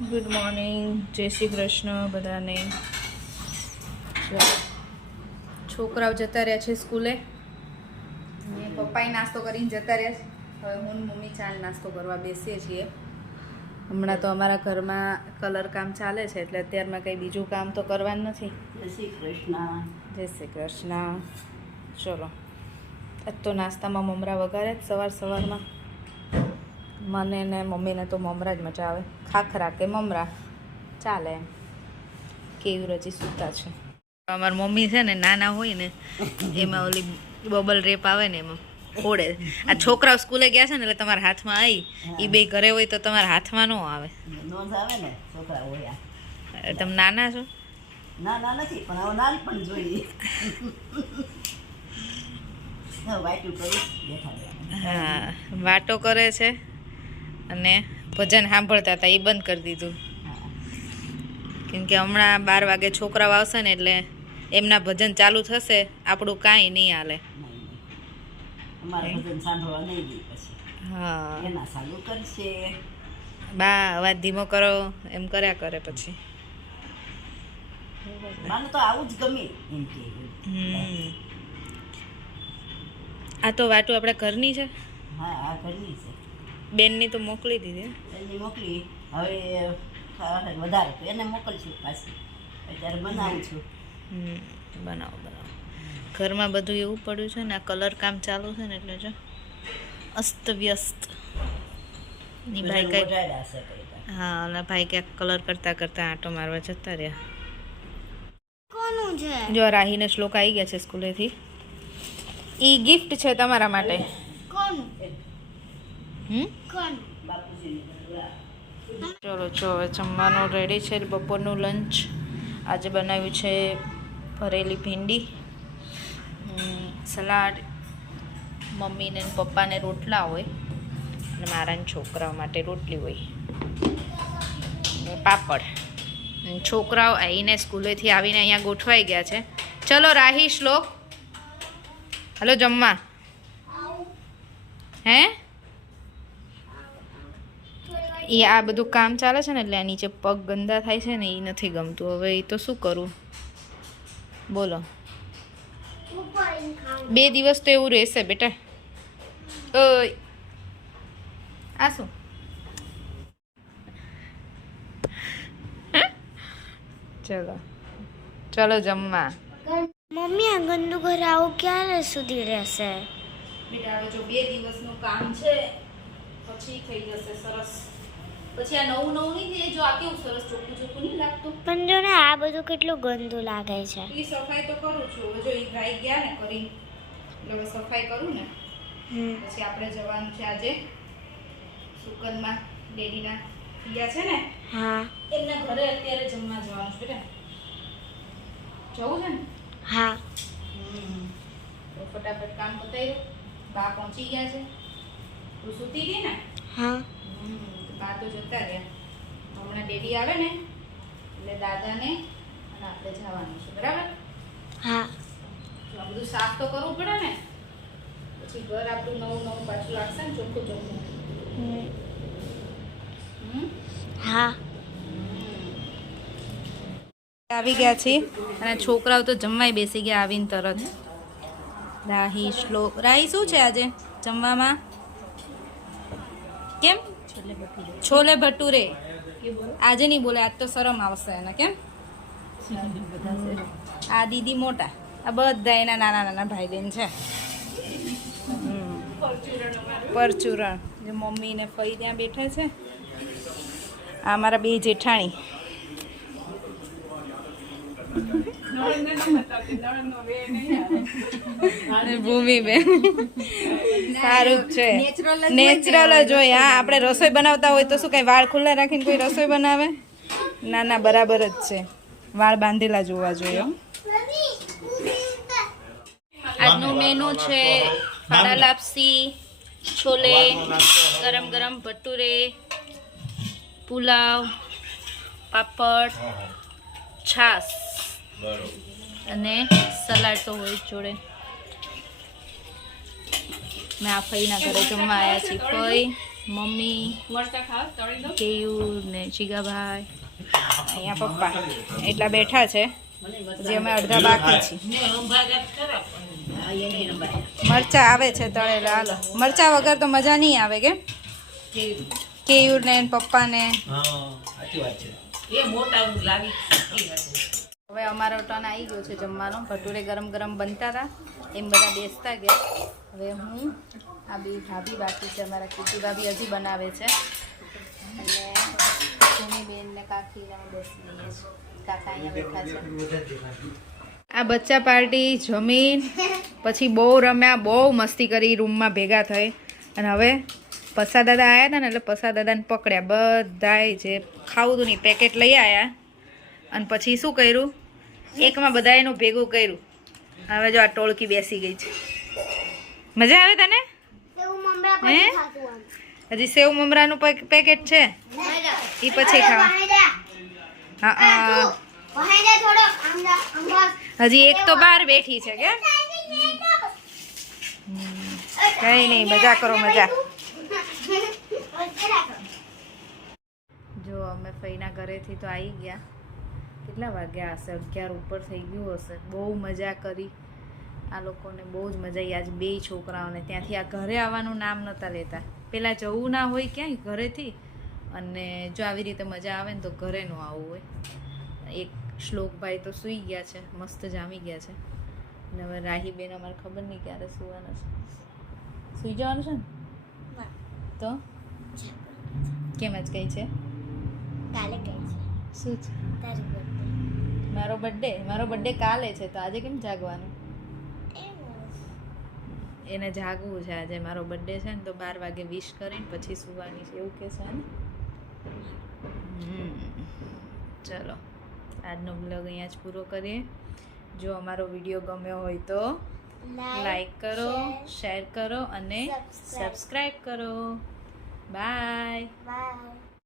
Good morning, જય શ્રી કૃષ્ણ બધાને. છોકરાઓ જતા રહ્યા છે સ્કૂલે અને પપ્પાએ નાસ્તો કરીને જતા રહ્યા છે. હવે હું ને મમ્મી ચાલ નાસ્તો કરવા બેસીએ છીએ. હમણાં તો અમારા ઘરમાં કલર કામ ચાલે છે એટલે અત્યારમાં કંઈ બીજું કામ તો કરવાનું નથી. જય શ્રી કૃષ્ણ. જય શ્રી કૃષ્ણ. ચલો, આજ તો નાસ્તામાં મમરા વઘારે જ સવારમાં. મને ને મમ્મીને તો મમરા જ મજા આવે. ખાખરા કે મમરા ચાલે એમ. કેવી રજી સૂતા છે. અમારી મમ્મી છે ને નાના હોય ને એમાં ઓલી બબલ રેપ આવે ને એમાં ફોડે. આ છોકરાઓ સ્કૂલે ગયા છે ને એટલે તમારા હાથમાં આવી, એ બે ઘરે હોય તો તમારા હાથમાં ન આવે. નો જ આવે ને છોકરા હોય. તમે નાના છો? ના નથી, પણ હવે નાન પણ જોઈએ. વાટું કરી બેઠા. હા, વાતો કરે છે અને ભજન સાંભળતા હતા, એ બંધ કરી દીધું. કેમ કે હમણાં 12 વાગે છોકરાઓ આવશે ને એટલે એમના ભજન ચાલુ થશે, આપણું કાંઈ નહીં હાલે. અમારે ભજન સાંભળવા નહીં દે પછી. હા, એના ચાલુ કરશે. બા અવાજ ધીમો કરો એમ કર્યા કરે પછી. મને તો આવું જ ગમે એમ કે. આ તો વાટું આપણે ઘરની છે. હા, આ ઘરની છે. બેનની તો મોકલી દીધી. એની મોકલી, હવે વધારે તો એને મોકલશું પાછી. અત્યારે બનાવું છું. બનાવો. ઘરમાં બધું એવું પડ્યું છે ને, આ કલર કામ ચાલુ છે ને એટલે જો અસ્ત વ્યસ્ત. ની ભાઈ કઈ, હા, ઓલા ભાઈ ક્યાંક કલર કરતા આંટો મારવા જતા રહ્યા. કોનું છે? જો રાહીને શ્લોક આવી ગયા છે સ્કૂલેથી. ઈ ગિફ્ટ છે તમારા માટે. કોનું? ચલો હવે જમવાનું રેડી છે. બપોરનું લંચ આજે બનાવ્યું છે ભરેલી ભીંડી, સલાડ, મમ્મીને પપ્પાને રોટલા હોય અને મારા છોકરાઓ માટે રોટલી હોય ને પાપડ. છોકરાઓ આવીને સ્કૂલેથી આવીને અહીંયા ગોઠવાઈ ગયા છે. ચલો રાહી, શ્લોક, હલો જમવા. હે, એ આ બધું કામ ચાલે છે ને એટલે આ નીચે પગ ગંદા થાય છે ને, એ નથી ગમતું. હવે એ તો શું કરું બોલો. 2 દિવસ તો એવું રહેશે બેટા. આ શું? ચલો જમવા. મમ્મી, આ ગંદુ ઘર આવું ક્યારે સુધી રહેશે? બેટા હવે જો 2 દિવસનું કામ છે પછી થઈ જશે સરસ. પછી આ નવું નહીં થાય. જો આ કેવું સરસ ચોખ્ખું નહીં લાગતું. પણ જો ને આ બધું કેટલું ગંદુ લાગે છે. એ સફાઈ તો કરું છું. હવે જો એ ભાઈ ગયા ને કરી એટલે હવે સફાઈ કરું ને પછી આપણે જવાનું છે આજે સુકનમાં. ડેડીના પિયા છે ને, હા, એમના ઘરે અત્યારે જમવા જવાનું છે બેટા. જવું છે ને? હા. તો ફટાફટ કામ પતાવી. બા પહોંચી ગયા છે. તું સૂતી હતી ને? હા. બા તો જતા રહ્યા. હમણાં ડેડી આવે ને એટલે દાદાને અને આપણે જવાનું છે, બરાબર? હા. આ બધું સાફ તો કરવું પડે ને, પછી ઘર આપણું નવું પાછું લાગશે ને, ચોખ્ખું. હા. આવી ગયા છીએ અને છોકરાઓ તો જમવાય બેસી ગયા આવીને તરત. રાહી, શ્લોક. રાહી શું છે આજે જમવામાં? કેમ? છોલે ભટુરે. આજે નહીં બોલે, આજ તો શરમ આવશે એને. કેમ? આ દીદી મોટા, આ બધા એના નાના ભાઈ બહેન છે. પરચુરણ. જે મમ્મી ને ફઈ ત્યાં બેઠા છે. આ મારા 2 જેઠાણી. ભૂમિબેન સારું જ છે, નેચરલ જ હોય. હા, આપણે રસોઈ બનાવતા હોય તો શું કઈ વાળ ખુલ્લા રાખીને કોઈ રસોઈ બનાવે? ના, બરાબર જ છે. વાળ બાંધેલા જોવા જોઈએ. આજનું મેનુ છે ફાડા લાપસી, છોલે, ગરમ ભટુરે, પુલાવ, પાપડ, છાસ અને સલાડ તો હોય જ જોડે. મેં આ ફઈના ઘરે જમવા આવ્યા છીએ. ફઈ, મમ્મી મરચા ખાવ તળી દો કેયુર ને ચીગાભાઈ અહીંયા પપ્પા એટલા બેઠા છે જે અમે અડધા બાકી છીએ મરચા આવે છે તળેલા હાલો મરચા વગર તો મજા નહીં આવે કે કેયુર ને પપ્પા ને હવે અમારો ટર્ન આવી ગયો છે જમવાનો ભટુરે ગરમ ગરમ બનતા હતા એમ બધા બેસતા ગયા હવે હું આ બે ભાભી બાકી છે અમારા કીટી ભાભી હજી બનાવે છે અને સોની બેન ને કાકીને અમે બેસી લઈએ છીએ કાકા અહીંયા બેઠા છે આ બચ્ચા પાર્ટી જમીન પછી બહુ રમ્યા બહુ મસ્તી કરી રૂમમાં ભેગા થઈ અને હવે પસા દાદા આવ્યા હતા ને એટલે પસા દાદાને પકડ્યા બધાય જે ખાવું હતું નહીં પેકેટ લઈ આવ્યા અને પછી શું કર્યું એકમાં બધા એનું ભેગું કર્યું હવે જો આ ટોળકી બેસી ગઈ છે મજા આવે તને હે હજી સેવ મમરાનું પેકેટ છે એ પછી ખાવા હા હજી એક તો બહાર બેઠી છે કે કઈ નહીં મજા કરો મજા જો અમે ફઈના ઘરેથી તો આવી ગયા કેટલા વાગ્યા હશે 11 ઉપર થઈ ગયું હશે બહુ મજા કરી આ લોકોને બહુ જ મજા આવી આજ બે છોકરાઓને ત્યાંથી આ ઘરે આવવાનું નામ નહોતા લેતા પહેલાં જવું ના હોય ક્યાંય ઘરેથી અને જો આવી રીતે મજા આવે ને તો ઘરે ન આવવું હોય એક શ્લોકભાઈ તો સૂઈ ગયા છે મસ્ત જામી ગયા છે અને હવે રાહીબેન અમારે ખબર નહીં ક્યારે સૂવાના છે સૂઈ જવાનું છે ને તો કેમ જ કઈ છે કાલે ગઈ છે શું છે તારી બર્થડે મારો બર્થડે કાલે છે તો આજે કેમ જાગવાનું એને જાગવું છે આજે મારો બર્થડે છે ને તો 12 વાગે વિશ કરીને પછી સૂવાની છે એવું કે છે ને ચલો આજનો બ્લોગ અહીંયા જ પૂરો કરીએ જો અમારો વિડીયો ગમ્યો હોય તો લાઈક કરો શેર કરો અને સબસ્ક્રાઈબ કરો બાય બાય